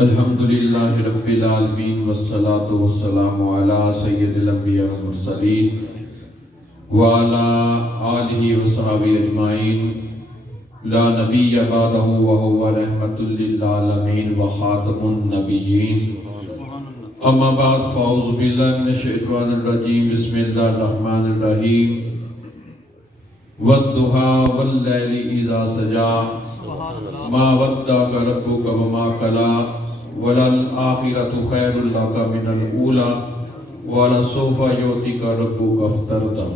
الحمد للہ رب العالمین والصلاة والسلام علی سید الانبیاء والمرسلین وعلی آلہ وصحبہ اجمعین لا نبی بعدہ وہو رحمت للعالمین وخاتم النبیین اما بعد فاعوذ باللہ من الشیطان الرجیم بسم اللہ الرحمن الرحیم والضحى واللیل اذا سجى ما ودعك ربك وما قلى وللآخرة خير لك من الأولى ولسوف يعطيك ربك فترضى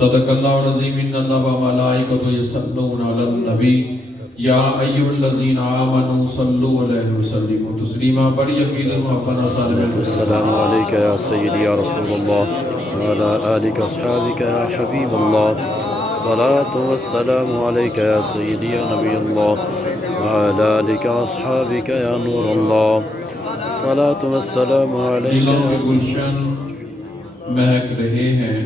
صدق الله العظيم إن الله وملائكته يصلون على النبي يا أيها الذين آمنوا صلوا عليه وسلموا تسليما بڑی یقین ربنا السلام عليك يا سيدي يا رسول الله وعلى آلك أصحابك يا حبيب الله الصلاة والسلام عليك يا سيدي يا نبي الله وعلى آلك أصحابك يا نور الله الصلاة والسلام عليك دلوں کے گلشن مہک رہے ہیں،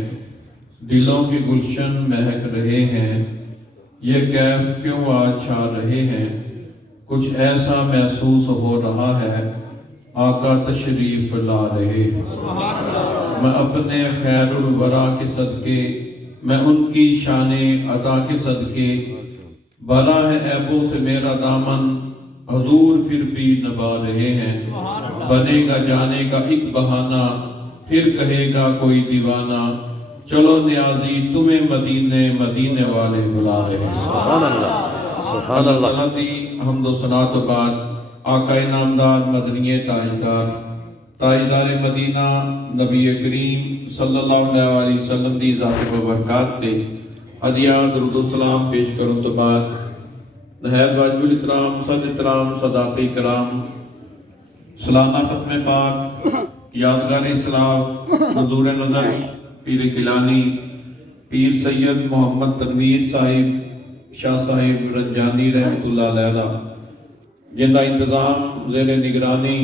دلوں کے گلشن مہک رہے ہیں، یہ کیف کیوں آج چھا رہے ہیں، کچھ ایسا محسوس ہو رہا ہے آقا تشریف لا رہے ہیں۔ میں اپنے خیر الورا کے صدقے، میں ان کی شان عطا کے صدقے، بھلا ہے عیبوں سے میرا دامن، حضور پھر بھی نبھا رہے ہیں۔ بنے گا جانے کا ایک بہانہ، پھر کہے گا کوئی دیوانہ، چلو نیازی تمہیں مدینے مدینے والے بلا رہے ہیں۔ سبحان اللہ سبحان اللہ۔ اللہ دی حمد و ثنا تو بعد آقا نامدار مدنی تاجدار مدینہ نبی کریم صلی اللہ علیہ وسلم دی ذات و برکات تے ہدیہ درود و سلام پیش کروں تو بعد نہایت واجب الاحترام صد احترام صداقت کرام سالانہ ختم پاک یادگار اسلام حضور نظر پیر گیلانی پیر سید محمد تنویر صاحب شاہ صاحب رنجانی رحمۃ اللہ علیہ جن کا انتظام زیر نگرانی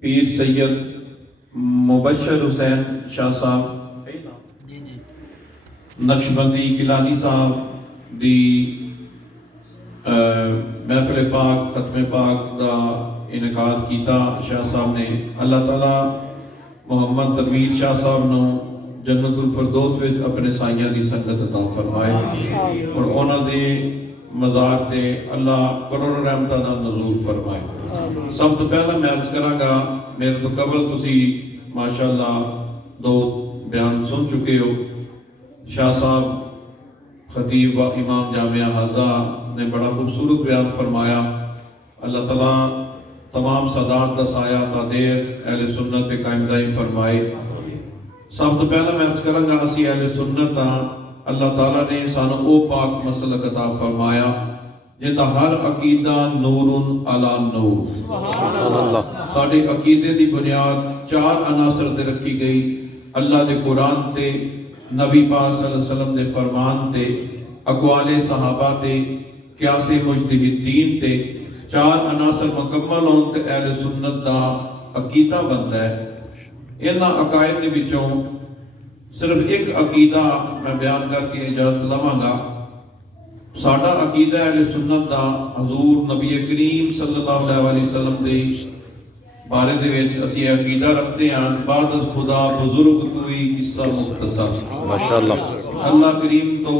پیر سید مبشر حسین شاہ صاحب نقشبندی گیلانی صاحب دی محفل پاک ختم پاک دا انعقاد کیتا شاہ صاحب نے۔ اللہ تعالیٰ محمد تنویر شاہ صاحب نو جنت الفردوس وچ اپنے سائیاں دی سنگت عطا فرمائے اور انہاں دے مزار تے اللہ کروڑ رحمتاں دا نزول فرمائے۔ سب تو پہلا میں عرض کراں گا، میرے تو قبل تسی ماشاءاللہ دو بیان سن چکے ہو۔ شاہ صاحب خطیب و امام جامعہ حاضہ نے بڑا خوبصورت بیان فرمایا۔ اللہ تعالیٰ تمام سادات دا سایہ تا دیر اہل سنت پہ قائم دائم فرمائے۔ سب تو پہلا میں عرض کروں گا اسی اہل سنت ہاں، اللہ تعالیٰ نے سانو او پاک مسلک عطا فرمایا جن دا ہر عقیدہ نور علی نور۔ سبحان اللہ۔ ساڑھے عقیدے دی بنیاد چار عناصر تے رکھی گئی، اللہ دے قرآن تے، نبی پاک صلی اللہ علیہ وسلم دے فرمان تے، اقوال صحابہ تے، قیاس مجتہدین تے۔ چار عناصر مکمل ہون تے اہل سنت دا عقیدہ بنتا ہے۔ انہاں عقائد کے وچوں صرف ایک عقیدہ میں بیان کر کے اجازت لواں گا۔ ساڈا عقیدہ اہل سنت دا حضور نبی کریم صلی اللہ علیہ وسلم دے بارے دے وچ اسی عقیدہ رکھتے ہیں بعد از خدا بزرگ کوئی قصہ مختصر۔ ماشاءاللہ۔ اللہ کریم تو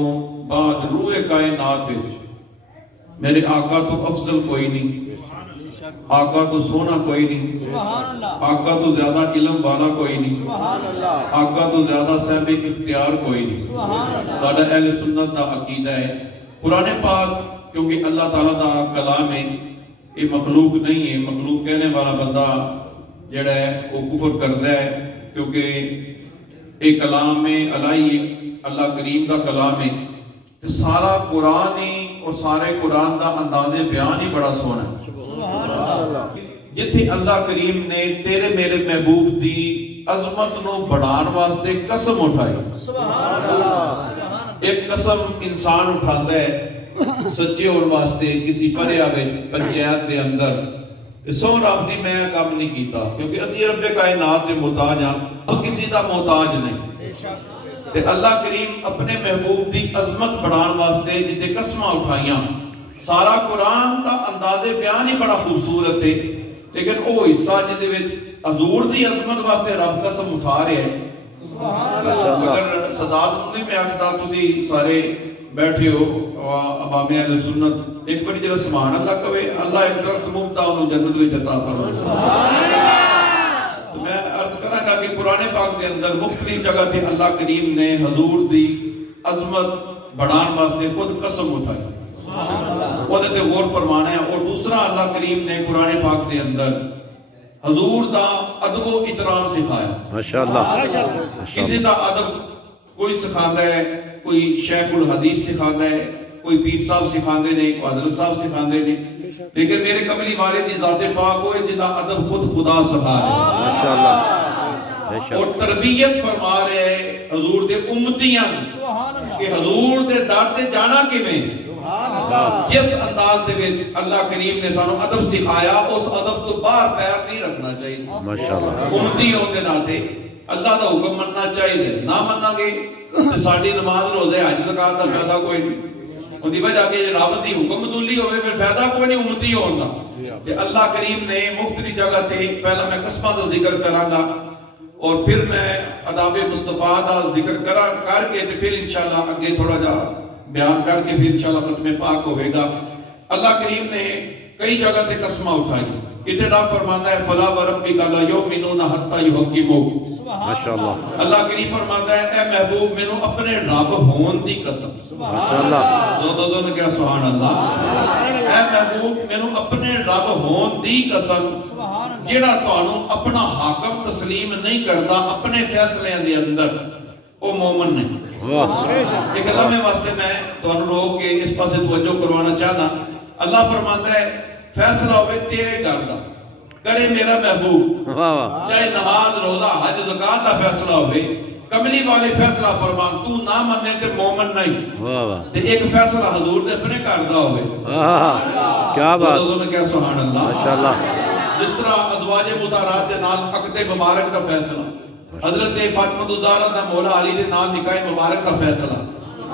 بعد روح کائنات وچ میرے آقا تو افضل کوئی نہیں، آقا تو سونا کوئی نہیں، آقا تو زیادہ علم والا کوئی نہیں، آقا تو زیادہ صاحب اختیار کوئی نہیں۔ ساڈا اہل سنت دا عقیدہ ہے قرآن پاک، کیونکہ اللہ تعالیٰ دا کلام ہے، یہ مخلوق نہیں ہے۔ مخلوق کہنے والا بندہ جڑا ہے وہ کفر کرتا ہے، کیونکہ ایک کلام میں الہی اللہ کریم دا کلام ہے۔ سارا قرآن ہی اور سارے قرآن دا انداز بیان ہی بڑا سونا ہے۔ جتھے اللہ کریم نے تیرے میرے محبوب دی عظمت نو بڑھان واسطے قسم اٹھائی۔ ایک قسم انسان اٹھاتا ہے سچے اور واسطے کسی پریا وچ پنچایت دے اندر کہ سو رب دی میں کام نہیں کیتا، کیونکہ اسی رب کائنات دے محتاج ہاں، تو کسی دا محتاج نہیں۔ تے اللہ کریم اپنے محبوب دی عظمت بڑھان واسطے جتے قسمہ اٹھائیاں سارا قرآن دا انداز بیان ہی بڑا خوبصورت ہے، لیکن وہ حصہ جہدے وچ حضور دی عظمت واسطے رب قسم اٹھا رہے ہیں۔ اگر صدات سننے میں آخدا تسی سارے بیٹھے ہو امام اہل سنت، ایک بڑی جرا سبحان اللہ کہے، اللہ ایک درخت مفت انہوں جنت وچ عطا فرمائے۔ میں عرض کرا گا کہ قرآن پاک کے اندر مختلف جگہ تے اللہ کریم نے حضور دی عظمت بڑھان واسطے خود قسم اٹھائی، وہ تے غور فرمانا ہے۔ اور دوسرا اللہ کریم نے قرآن پاک کے اندر حضور دا ادب و احترام سکھایا۔ ماشاءاللہ کسی دا ادب کوئی سکھاتا ہے، کوئی شیخ الحدیث سکھاتا ہے، کوئی پیر صاحب سکھاندے نے، کوئی حضرت صاحب سکھاندے نے، لیکن میرے کملی والے دی ذات پاک ہوئے جدا ادب خود خدا سکھا ہے۔ ماشاءاللہ اور تربیت فرما رہے ہیں حضور دے امتیاں کہ حضور دے در تے جانا کیویں، جس انداز دے وچ اللہ کریم نے سانو ادب سکھایا اس ادب تو باہر پیر نہیں رکھنا چاہیے۔ ماشاءاللہ امتی ہونے ناتے اللہ دا حکم مننا چاہیے، نہ مننا گے تو ساڈی نماز روزے حج زکات دا فائدہ کوئی نہیں۔ اُن دی وجہ کہ رب دی حکم مدولی ہوئے پھر فائدہ کوئی نہیں امتی ہون دا۔ کہ اللہ کریم نے مختلف جگہ تے پہلا میں قسمہ دا ذکر کراں گا اور پھر میں آداب مصطفیٰ دا ذکر کر کے پھر انشاءاللہ آگے تھوڑا جا بیان کر کے پھر انشاءاللہ ختم پاک ہوئے گا۔ اللہ کریم نے کئی جگہ تے قسمہ اٹھائی، اتنے رب فرماتا ہے فَلَا وَرَبِّكَ لَا يُؤْمِنُونَ حَتَّى يُحَكِّمُوكَ۔ ماشاءاللہ اللہ کریم فرماتا ہے اے محبوب مینوں اپنے رب ہون دی قسم، ماشاءاللہ دو نے کیا سبحان اللہ، اے محبوب مینوں اپنے رب ہون دی قسم جیڑا تانوں اپنا حاکم تسلیم نہیں کرتا اپنے فیصلے دے اندر، او مومن نہیں۔ ایک لمحے واسطے میں تانوں روک کے اس پاسے توجہ کروانا چاہتا، اللہ فرماتا ہے فیصلہ ہوئے تیرے گھر دا کرے میرا محبوب، چاہے نماز روزہ حج زکات دا فیصلہ ہوئے، کملی والے فیصلہ فرمان تو نہ مننے تے مومن نہیں، تے ایک فیصلہ حضور دے اپنے گھر دا ہوئے، کیا بات، نے کیا سبحان اللہ۔ ماشاءاللہ جس طرح ازواج مطہرات دے نال عقد مبارک دا فیصلہ، حضرت فاطمہ الزہرا دا مولا علی دے نال نکاح مبارک دا فیصلہ،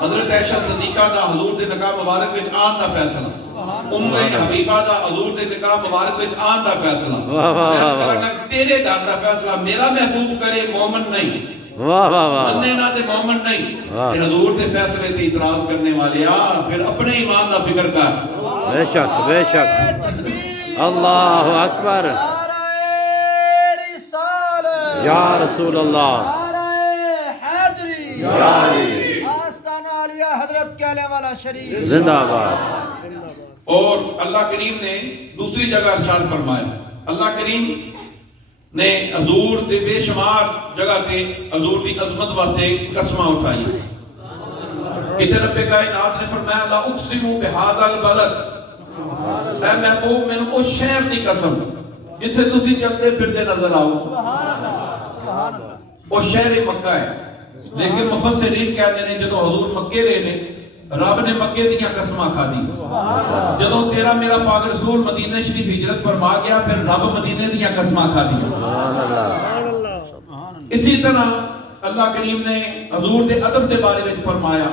حضرت عائشہ صدیقہ دا حضور دے نکاح مبارک وچ آن دا فیصلہ، ام حبیبہ دا حضور دے نکاح مبارک وچ آن دا فیصلہ، تیرے گھر دا فیصلہ میرا محبوب کرے مومن نہیں، مننے نہ تے مومن نہیں، تے حضور دے فیصلے تے اعتراض کرنے والے پھر اپنے ایمان دا فکر کر۔ بے شک بے شک، اللہ اکبر، یا رسول اللہ، یا علی حضرت کہنے والا شریف زندہ باد۔ اور اللہ کریم نے دوسری جگہ ارشاد فرمایا، اللہ کریم نے حضور دے بے شمار جگہ تے حضور دی عظمت واسطے قسمہ اٹھائی۔ ادھر رب کائنات نے فرمایا لا اقسم بہذا البلد، اے محبوب میں اس شہر دی قسم جتھے تسی چلتے پھرتے نظر آؤ، وہ شہر مکہ ہے، لیکن مفسرین کہتے ہیں جدو حضور مکے رہے نے رب نے مکے دیاں قسمہ کھا دی، جدو تیرا میرا پاک رسول مدینہ شریف ہجرت فرما گیا پھر رب مدینے دیاں قسمہ کھا دی۔ اسی طرح اللہ کریم نے حضور دے ادب دے بارے میں فرمایا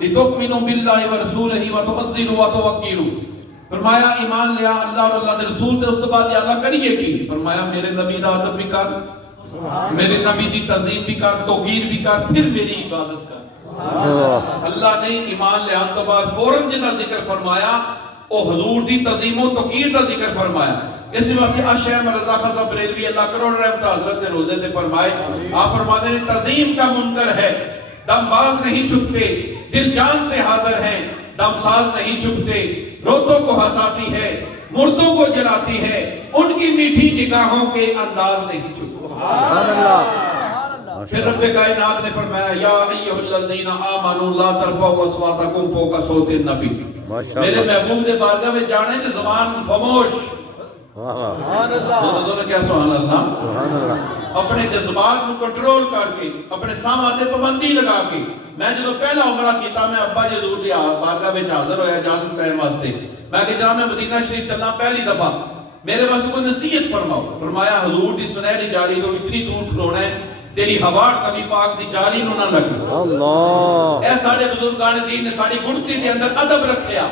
لِتُؤْمِنُوا بِاللَّهِ وَرَسُولِهِ وَتُعَزِّرُوا وَتُوَقِّرُوا، فرمایا ایمان لیا اللہ اور اللہ دے رسول تے اس تو بعد اللہ کریے کی، فرمایا میرے نبی دا ادب بھی کر، میرے نبی دی تعظیم بھی کر، توقیر بھی کر، پھر میری عبادت کر۔ اللہ نے ایمان لے آن تو بعد فوراً جنہ ذکر فرمایا او حضور دی تعظیم و توقیر دا ذکر فرمایا۔ اسی وقت اشعر مرزا خزہ بریلوی اللہ کروڑ رحمت حضرت نے روزے سے فرمائے، آپ فرماتے ہیں تعظیم کا منکر ہے، دم باز نہیں چھپتے، دل جان سے حاضر ہیں، دم ساز نہیں چھپتے، روتوں کو ہنساتی ہے، مردوں کو جلاتی ہے، ان کی میٹھی نگاہوں کے انداز نہیں چھپتے۔ پھر رب کائنات نے فرمایا یا ایھا الذین آمنوا لا ترفعوا اصواتکم فوق صوت النبی، میرے محبوب دے بارگاہ میں جانے تے زبان خاموش، سبحان اللہ، کیا سبحان اللہ، اپنے جذبات کو کنٹرول کر کے اپنے سامنے پابندی لگا کے۔ میں جب پہلا عمرہ کیتا میں ابا جی حضور دی بارگاہ میں حاضر ہویا اجازت لین واسطے، میں کہ جناب میں مدینہ شریف چلنا پہلی دفعہ، میرے واسطے کوئی نصیحت فرماؤ، فرمایا حضور دی سنہری جاری تو اتنی دور کھلونا ہے، تیری ہوا نبی پاک دی جاری نو نہ لگی اللہ اے سارے بزرگان دین نے ساری گنتی دے اندر ادب رکھیا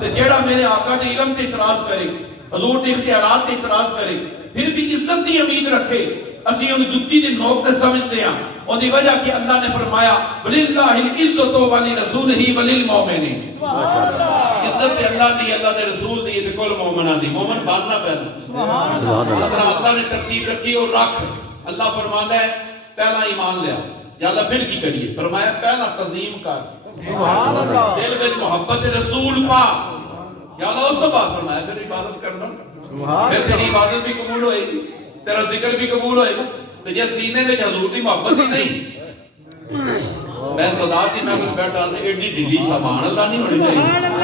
تے جیڑا میرے آقا دے علم تے اعتراض کرے حضور دے اختیارات تے اعتراض کرے پھر بھی عزت دی امید رکھے اسی ان جتی دے نوک تے سمجھتے ہیں ان دی وجہ کہ اللہ نے فرمایا وَلِلَّهِ الْعِزَّةُ وَلِرَسُولِهِ وَلِلْمُؤْمِنِينَ عزت اللہ دی اللہ دے رسول دی تے کل مومنان دی مومن بننا پہلا سبحان اللہ اللہ نے ترتیب رکھی اور رکھ اللہ فرماتا ہے پہلا ایمان لیا یا اللہ پھر کی کریے فرمایا پہلا تعظیم کر سبحان اللہ دل میں محبت رسول پا یا اللہ اس تو بعد فرمایا پھر عبادت کرنا پھر تیری عبادت بھی قبول ہوئے گی تیرا ذکر بھی قبول ہوئے گا تو جے سینے میں حضور دی محبت ہی نہیں میں صدات دی محفل بیٹھا تھا ایڈی ڈیلی سامان اللہ نہیں ہونی چاہیے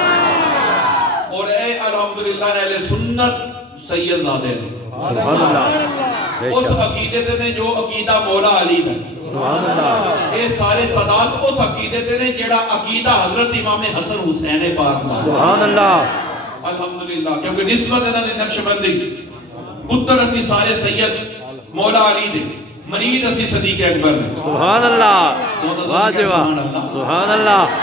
اور اے الحمدللہ اہل سنت سید زادے سبحان اللہ اس عقیدے تے نے جو عقیدہ مولا علی ہے سبحان اللہ یہ سارے صدات اس عقیدے تے نے جیڑا عقیدہ حضرت امام حسن حسین پاک دا سبحان اللہ الحمدللہ کیونکہ نسبت انہوں نے نقشبندی پتر اسی سارے سید مولا علی دے مرید اسی صدیق اکبر دے سبحان اللہ واجبہ سبحان اللہ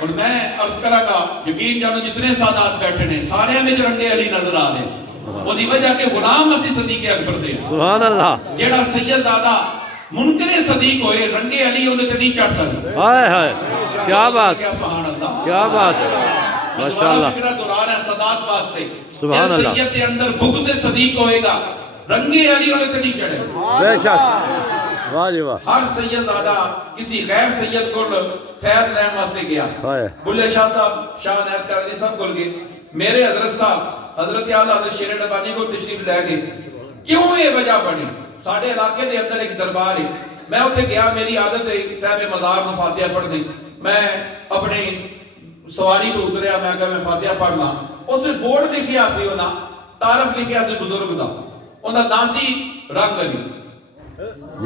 اور میں عرض کرا گا یقین جانو جتنے سادات بیٹھے نے سارے میں رنگے علی نظر آ رہے وہ دی وجہ کہ غلام اسی صدیق اکبر دے سبحان اللہ جیڑا سید زادہ منکر صدیق ہوئے رنگے علی انہیں تے نہیں چڑھ سکتے ہائے ہائے کیا بات سبحان اللہ کیا بات ہے ماشاءاللہ فکرہ دوران ہے صدات واسطے سبحان اللہ سید کے اندر بغض صدیق ہوئے گا رنگے علی انہیں تے نہیں چڑھے بے شک واہ جی واہ ہر سید زادہ کسی غیر سید کو فیض لین واسطے گیا ہائے بلے شاہ صاحب شاہ نیت کرنی سب کھل گئے میرے حضرت صاحب حضرت اعلیٰ حضرت شیر ڈبانی کو تشریف لے گئے کیوں یہ وجہ بنی ساڑھے علاقے دے اندر ایک دربار ہے میں اتھے گیا میری عادت ہے صاحب مزار میں فاتحہ پڑھ دی میں اپنے سواری کو اتریا میں کہا میں فاتحہ پڑھنا اس نے بورڈ لکھیا سی ہونا تعارف لکھیا سی بزرگ دا انہاں ناسی رنگ علی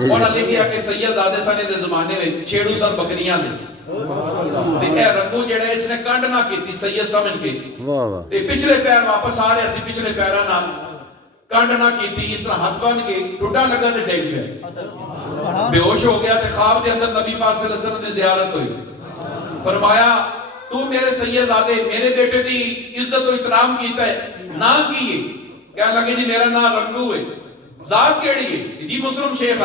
انہاں لکھیا کہ سید زادے سانے دے زمانے میں چھیڑو سن بکریاں دے تے اے رنگو جڑا اس نے کنڈ نہ کیتی سید سمجھ کے واہ واہ تے پچھلے پیر واپس آ رہے اسی پچھلے پیرا نال کنڈ نہ کیتی اس طرح ہاتھ بن کے ٹوٹا لگا تے ڈگ گیا بے ہوش ہو گیا تے خواب دے اندر نبی پاک صلی اللہ علیہ وسلم دی زیارت ہوئی فرمایا تو میرے سید زادے میرے بیٹے دی عزت و احترام کیتا ہے نہ کیے کہنے لگے جی میرا نام رنگو ہے ذات کیڑی ہے جی مسلم شیخ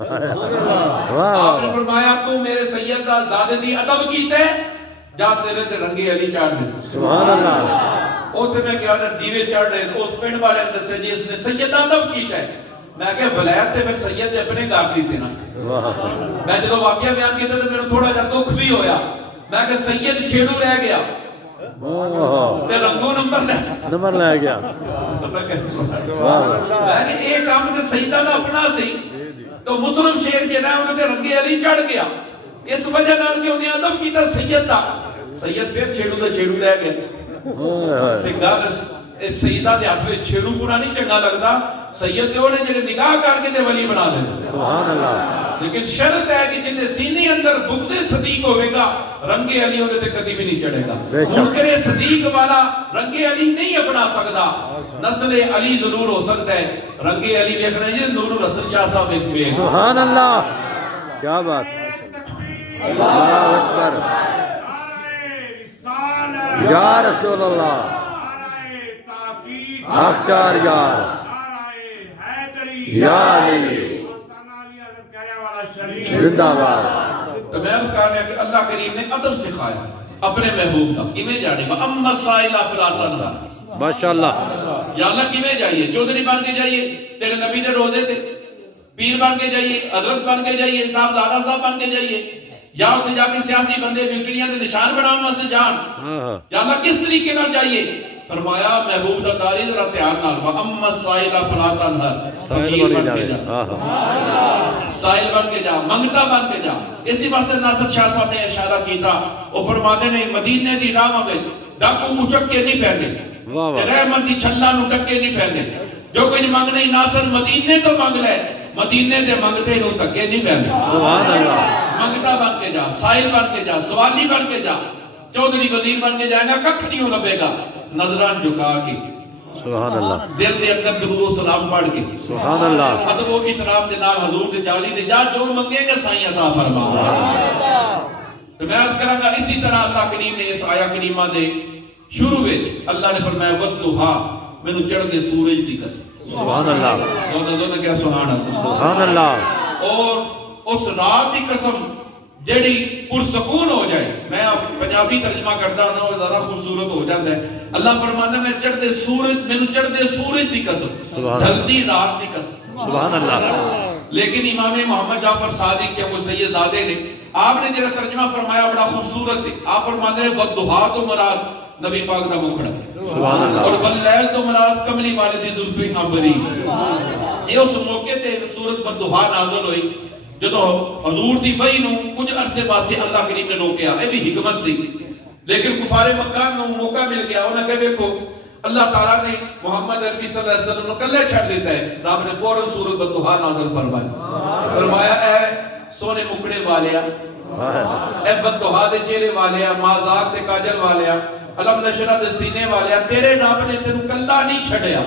آپ نے فرمایا تو میرے سید دا زادے دی ادب کیتا ہے جا تیرے تے رنگے علی چاڑ دے سبحان اللہ اوتھے میں کیا دیوے چڑھ رہے اس پنڈ والے نے دسے جی اس نے سید دا ادب کیتا ہے میں کہ ولایت تے پھر سید دے اپنے گھر دی سی نا میں جدوں واقعہ بیان کیتا تے میرے تھوڑا جہا دکھ بھی ہویا میں کہ سید چھیڑو رہ گیا تے رنگو نمبر لے گیا میں کہ ایک کام تے سیدہ دا اپنا سی تو مسلم شیخ جڑا انہاں دے رنگے علی چڑھ گیا اس وجہ نال کہ انہیں ادب کیتا سید دا سید پھر چھیڑو تے چھیڑو رہ گیا تے گل اس سیدہ دے ہاتھ وچ چھیڑو پورا نہیں چنگا لگدا سید تے اونے جڑے نگاہ کر کے تے ولی بنا دے سبحان اللہ لیکن شرط ہے کہ جن سینے اندر بغض صدیق ہوئے گا رنگے علی ہونے تے کبھی بھی نہیں چڑھے گا منکر صدیق والا رنگے علی نہیں اپنا سکتا نسل علی ضرور ہو سکتا ہے رنگے علی دیکھنا ہے نور الحسن شاہ صاحب ایک سبحان اللہ کیا بات اللہ اکبر یا رسول اللہ حق چار یار یا علی زندہ باد تو میں اس کہا کہ اللہ کریم نے ادب سکھایا اپنے محبوب کا کیویں جانے گا اما السائل فلا تنہر ماشاءاللہ یا اللہ کیویں جائیے چودھری بن کے جائیے تیرے نبی دے روزے تے پیر بن کے جائیے حضرت بن کے جائیے صاحبزادہ صاحب بن کے جائیے یا اتنے جا کے سیاسی بندے وکڑیاں دے نشان بنانے واسطے جان یا اللہ کس طریقے نال جائیے فرمایا محبوب دا داری ذرا دھیان نال اما السائل فلا تنہر سائل بن کے جا سائل بن کے جا منگتا بن کے جا اسی وقت ناصر شاہ صاحب نے اشارہ کیتا وہ فرماتے نے مدینے دی راہ میں ڈاکو اچک کے نہیں پہنے رحمت دی چھلا نو ڈکے نہیں پہنے جو کچھ منگنے ناصر مدینے تو منگ لے مدینے دے منگتے نو ڈکے نہیں پہنے سبحان اللہ منگتا بن کے جا سائل بن کے جا سوالی بن کے جا چودھری وزیر بن کے جائے گا ککھ نہیں ہو لبے گا نظران جھکا کے سبحان اللہ دل دے اندر درود و سلام پڑھ کے سبحان اللہ ادب و احترام دے نال حضور دے جالی دے جا جو منگے گا سائیں عطا فرما تو میں عرض کراں گا اسی طرح اللہ کریم نے اس آیا کریمہ دے شروع وچ اللہ نے فرمایا والضحیٰ مینوں چڑھدے سورج دی قسم سبحان اللہ دونوں نے کیا سبحان اللہ سبحان اللہ اور اس رات کی قسم جڑی پرسکون ہو جائے میں اب پنجابی ترجمہ کرتا ہوں اور زیادہ خوبصورت ہو جاتا ہے اللہ فرماتا ہے میں چڑھدے سورج مینوں چڑھدے سورج دی قسم ڈھلتی رات دی قسم سبحان اللہ لیکن امام محمد جعفر صادق کے ابو سید زادے نے آپ نے جڑا ترجمہ فرمایا بڑا خوبصورت ہے آپ فرماتے ہیں والضحیٰ تو مراد نبی پاک دا مکھڑا سبحان اللہ اور واللیل تو مراد کملی والے دی زلف عنبری یہ اس موقع تے سورۃ والضحیٰ نازل ہوئی جدو حضور دی وحی نو کچھ عرصے بعد اللہ کریم نے روکیا اے بھی حکمت سی لیکن کفار مکہ نو موقع مل گیا انہاں کہ دیکھو اللہ تعالیٰ نے محمد عربی صلی اللہ علیہ وسلم کو کلے چھڑ دیتا ہے رب نے فوراً سورۃ والضحیٰ نازل فرمایا اے سونے مکڑے والیا اے والضحیٰ دے چہرے والیا مازاق دے کاجل والیا علم نشرہ دے سینے والیا تیرے رب نے تینوں کلا نہیں چھڑیا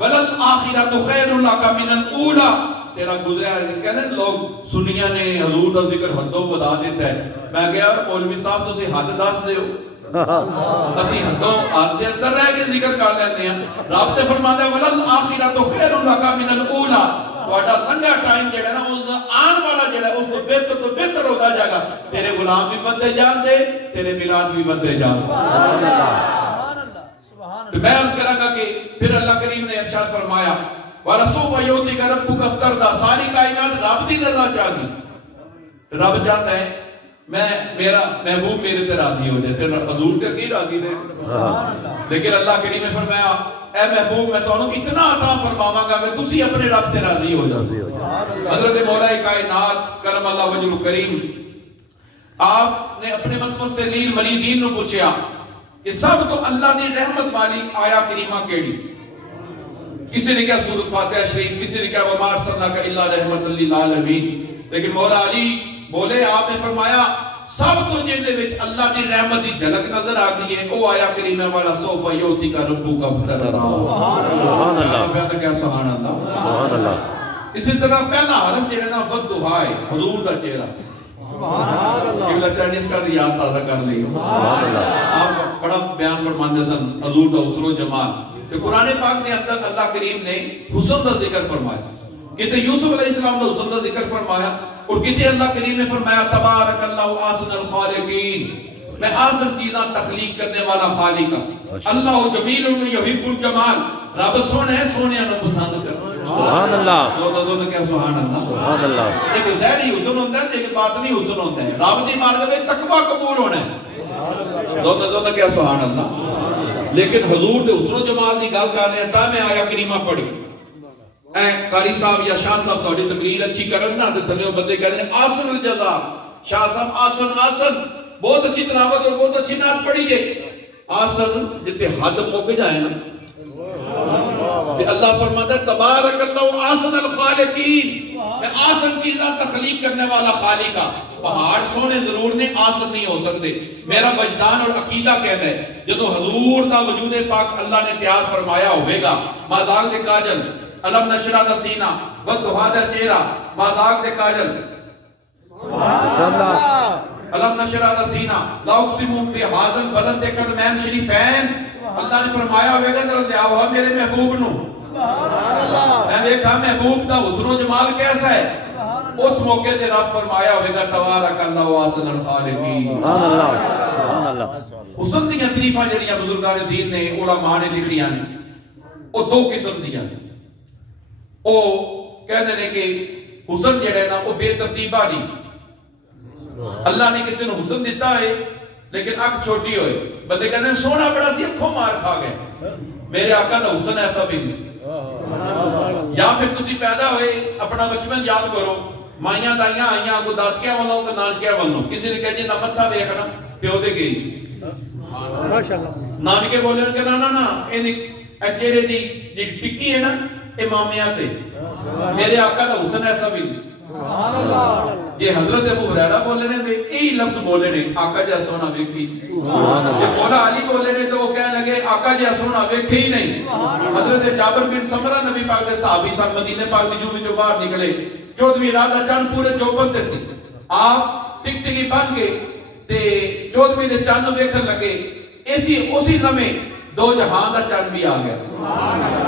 وَلَلْآخِرَةُ خَيْرٌ لَكَ مِنَ الْأُولَى تیرا گزریا ہے کہنے لوگ سنیاں نے حضور دا ذکر حدوں بتا دیتا ہے میں کہا مولوی صاحب تسی حد دس دے ہو اسی حدوں حد دے اندر رہ کے ذکر کر لیتے ہیں رب تے فرماتا ہے وَلَلْآخِرَةُ خَيْرٌ لَكَ مِنَ الْأُولَى تہاڈا لنگا ٹائم جڑا نا اس دا آن والا جڑا اس کو بہتر ہوتا جائے گا تیرے غلام بھی بندے جان دے تیرے میلاد بھی بندے جان دے تو میں عرض کراں گا کہ پھر اللہ کریم نے ارشاد فرمایا وَرَسُوْفَ يُعْطِيكَ رَبُّكَ فَتَرْضَىٰ ساری کائنات رب دی رضا چاہتی رب چاہتا ہے میں میرا محبوب میرے تے راضی ہو جائے پھر حضور تے کی راضی دے لیکن اللہ کریم نے فرمایا اے محبوب میں تانوں اتنا عطا فرماواں گا کہ تسی اپنے رب تے راضی ہو جاؤ حضرت مولا کائنات کرم اللہ وجہ کریم آپ نے اپنے متوسلین مریدین نو پوچھیا کہ سب تو اللہ دی رحمت والی آیا کریمہ کیڑی کسی نے کہا سورۃ فاتحہ شریف کسی نے کہا وما ارسلناک الا رحمۃ للعالمین لیکن مولا علی بولے آپ نے فرمایا سب تو جن دے وچ اللہ دی رحمت دی جھلک نظر آتی ہے او آیا کریمہ والا سوف یعطیک ربک فترضیٰ سبحان اللہ کیا سبحان اللہ سبحان اللہ اسی طرح پہلا حرف جڑا نا والضحیٰ ہے حضور دا چہرہ سبحان اللہ قبلہ چائنیز کا یاد تازہ کر لی سبحان اللہ آپ بڑا بیان فرماندے سن حضور دا حسن و جمال کہ قرآن پاک نے اندر اللہ کریم نے حسن دا ذکر فرمایا کہتے یوسف علیہ السلام دا حسن دا ذکر فرمایا اور کہتے اللہ کریم نے فرمایا تبارک اللہ احسن الخالقین میں آسن چیزاں تخلیق کرنے والا خالق ہوں اللہ جمیل یحب الجمال رب سونے سونے نو پسند کر سبحان اللہ دو نے کیا سبحان اللہ سبحان اللہ ایک ظاہری حسن ہوتا ہے ایک باطنی حسن ہوتا ہے رب دی بارگاہ میں تقوی قبول ہونا ہے دو نے کیا سبحان اللہ لیکن حضور دے حسن و جمال دی گل کر رہے ہیں تا میں آیا کریمہ پڑھی اے قاری صاحب یا شاہ صاحب تہاڈی تقریر اچھی کرن نا تے تھلے بندے کہہ رہے ہیں آسن الجزا شاہ صاحب آسن آسن بہت اچھی تلاوت اور بہت اچھی نعت پڑھی گے آسن جتے حد مک جائے نا کہ اللہ فرماتا ہے تبارک اللہ آسن الخالقین میں آسن چیزاں تخلیق کرنے والا خالق ہاں پہاڑ سونے ضرور نے آسن نہیں ہو سکتے میرا وجدان اور عقیدہ کہتا ہے جدو حضور دا وجود پاک اللہ نے تیار فرمایا ہوئے گا مازاق دے کاجل علم نشرہ دا سینہ والضحیٰ دا چہرہ مازاق دے کاجل علم نشرہ دا سینہ لا اقسم بہذا البلد قدمین شریفین اللہ نے فرمایا ہوئے گا ذرا لیا ہوا میرے محبوب نو میں دیکھا محبوب دا حسن و جمال کیسا ہے اس موقع تے رب فرمایا ہوئے گا تبارک اللہ احسن الخالقین سبحان اللہ سبحان اللہ حسن دیاں تعریفاں جڑیاں بزرگان دین نے علماء نے لکھیاں نے او دو قسم دیاں او کہتے ہیں کہ حسن جڑا ہے نا وہ بے ترتیبہ نہیں اللہ نے کسی نے حسن دیتا ہے لیکن اکھ چھوٹی ہوئے بندے کہتے ہیں سونا بڑا سی اکھوں مار کھا گئے میرے آقا دا حسن ایسا بھی نہیں یا پھر تسی پیدا ہوئے اپنا بچپن یاد کرو مائیاں دائیاں آئیاں کو دادکیاں والوں کو نانکیاں والوں کسی نے کہا جی نہ متھا دیکھنا پیو دے گئی نانکے بولے ان کے نا نا نا چہرے دی ٹکی ہے نا امامیہ تے میرے آقا دا حسن ایسا بھی نہیں سبحان اللہ یہ حضرت ابو ہریرہ بولے نے یہی لفظ بولے نے آقا جا سونا ویکھی یہ مولا علی بولے نے تو وہ کہنے لگے آقا جا سونا ویکھے ہی نہیں حضرت جابر بن سمرہ نبی پاک دے صحابی سن مدینے پاک دی جو وچوں باہر نکلے 14ویں رات دا چاند پورے چوبند تے سی آپ ٹک ٹکی بن گئے تے 14ویں دے چاند نوں ویکھن لگے اسی لمحے دو جہان دا چاند بھی آ گیا